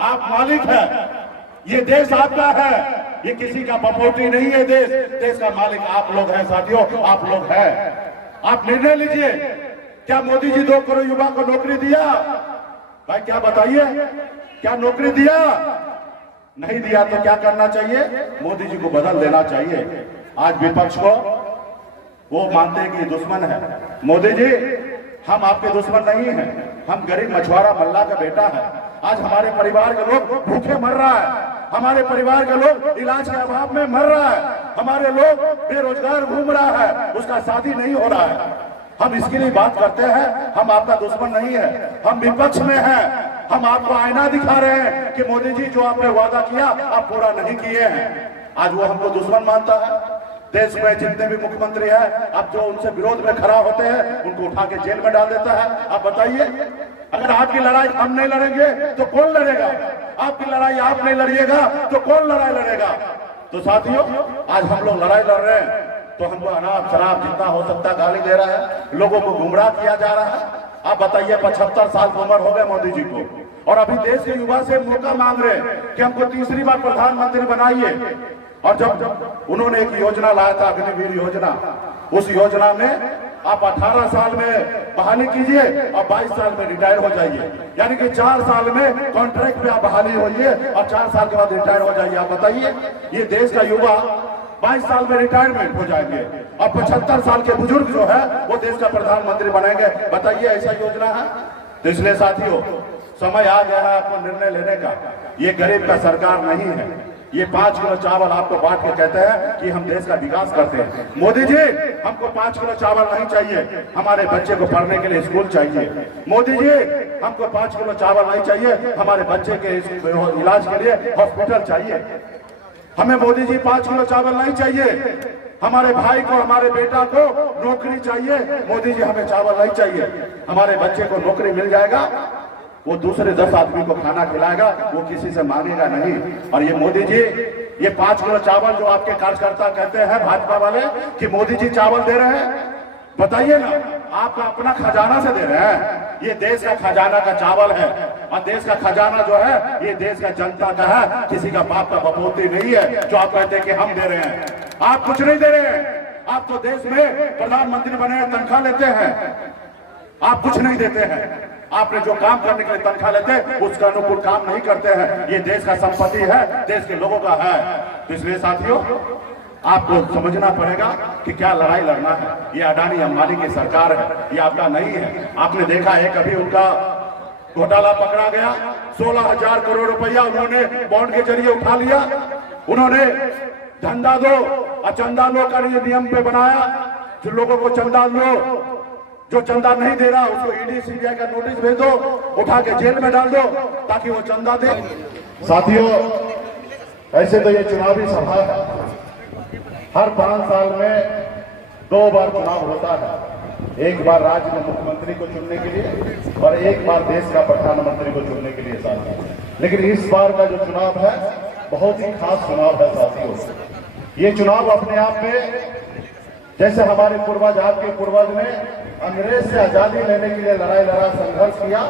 आप मालिक हैं, ये देश आपका है, ये किसी का बपोटी नहीं है। देश का मालिक आप लोग हैं साथियों, आप लोग हैं। आप निर्णय लीजिए, क्या मोदी जी 2 करोड़ युवा को नौकरी दिया? भाई क्या बताइए, क्या नौकरी दिया? नहीं दिया तो क्या करना चाहिए? मोदी जी को बदल देना चाहिए। आज विपक्ष को वो मानते हैं कि दुश्मन है। मोदी जी, हम आपके दुश्मन नहीं हैं, हम गरीब मछुआरा मल्ला का बेटा है। आज हमारे परिवार के लोग भूखे मर रहा है, हमारे परिवार के लोग इलाज के अभाव में मर रहा है, हमारे लोग बेरोजगार घूम रहा है, उसका शादी नहीं हो रहा है। हम इसके लिए बात करते हैं, हम आपका दुश्मन नहीं है, हम विपक्ष में हैं। हम आपको आईना दिखा रहे हैं कि मोदी जी जो आपने वादा किया आप पूरा नहीं किए हैं। आज वो हमको दुश्मन मानता है। देश में जितने भी मुख्यमंत्री हैं, अब जो उनसे विरोध में खड़ा होते हैं उनको उठा के जेल में डाल देता है। आप बताइए, अगर आपकी लड़ाई हम नहीं लड़ेंगे तो कौन लड़ेगा? आपकी लड़ाई आप नहीं लड़िएगा तो कौन लड़ाई लड़ेगा? तो साथियों, आज हम लोग लड़ाई लड़ रहे हैं तो हमको अनाप शराब जितना हो सकता गाली दे रहा है, लोगों को गुमराह किया जा रहा है। आप बताइए, 75 साल की उम्र हो गए मोदी जी को, और अभी देश के युवा से मौका मांग रहे हैं कि हमको तीसरी बार प्रधानमंत्री बनाइए। और जब उन्होंने एक योजना लाया था, अग्निवीर योजना, उस योजना में आप 18 साल में बहाली कीजिए और 22 साल में रिटायर हो जाइए, यानी कि 4 साल में कॉन्ट्रैक्ट पे आप बहाली होइए और 4 साल के बाद रिटायर हो जाइए। आप बताइए, ये देश का युवा 22 साल में रिटायरमेंट हो जाएंगे और 75 साल के बुजुर्ग जो है वो देश का प्रधानमंत्री बनेंगे। बताइए, ऐसा योजना है? तो इसलिए साथियों, समय आ गया है आपको निर्णय लेने का। ये गरीब का सरकार नहीं है, ये 5 किलो चावल आपको बांट के कहते हैं कि हम देश का विकास करते हैं। मोदी जी, हमको 5 किलो चावल नहीं चाहिए, हमारे बच्चे को पढ़ने के लिए स्कूल चाहिए। मोदी जी, हमको 5 किलो चावल नहीं चाहिए, हमारे बच्चे के इलाज के लिए हॉस्पिटल चाहिए। हमें मोदी जी 5 किलो चावल नहीं चाहिए, हमारे भाई को, हमारे बेटा को नौकरी चाहिए। मोदी जी, हमें चावल नहीं चाहिए, हमारे बच्चे को नौकरी मिल जाएगा, वो दूसरे 10 आदमी को खाना खिलाएगा, वो किसी से मांगेगा नहीं। और ये मोदी जी, ये 5 किलो चावल जो आपके कार्यकर्ता कहते हैं भाजपा वाले कि मोदी जी चावल दे रहे हैं, बताइए ना, आपका अपना खजाना से दे रहे हैं? ये देश का खजाना का चावल है, और देश का खजाना जो है ये देश का जनता का है, किसी का बाप का बपोती नहीं है जो आप कहते हैं कि हम दे रहे हैं। आप कुछ नहीं दे रहे हैं, आप तो देश में प्रधानमंत्री बने तनख्वाह लेते हैं, आप कुछ नहीं देते हैं। आपने जो काम करने के लिए तनख्वाह लेते हैं उसका अनुकूल काम नहीं करते हैं। ये देश का संपत्ति है, देश के लोगों का है। तो इसलिए साथियों, आपको समझना पड़ेगा कि क्या लड़ाई लड़ना है। ये अडानी अंबानी की सरकार है, ये आपका नहीं है। आपने देखा है कभी उनका घोटाला पकड़ा गया, 16,000 करोड़ रुपया उन्होंने बॉन्ड के जरिए उठा लिया। उन्होंने धंधा दो और चंदा लो का नियम पे बनाया, जो लोगों को चंदा लो, जो चंदा नहीं दे रहा उसको ईडी सीबीआई का नोटिस भेज दो, उठा के जेल में डाल दो ताकि वो चंदा दे। साथियों, ऐसे तो ये चुनावी सभा है, हर 5 साल में 2 बार चुनाव होता है। एक बार राज्य में मुख्यमंत्री को चुनने के लिए और एक बार देश का प्रधानमंत्री को चुनने के लिए साथियों। लेकिन इस बार का जो चुनाव है बहुत ही खास चुनाव है साथियों। ये चुनाव अपने आप में, जैसे हमारे पूर्वज, आपके पूर्वज ने अंग्रेज से आजादी लेने के लिए लड़ाई लड़ा, संघर्ष किया,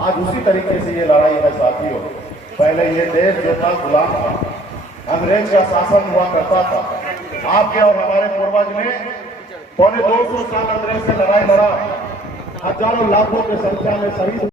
आज उसी तरीके से ये लड़ाई है साथियों। पहले ये देश जो था गुलाम था, अंग्रेज का शासन हुआ करता था। आपके और हमारे पूर्वज ने 250 साल अंग्रेज से लड़ाई लड़ा, हजारों लाखों की संख्या में शहीद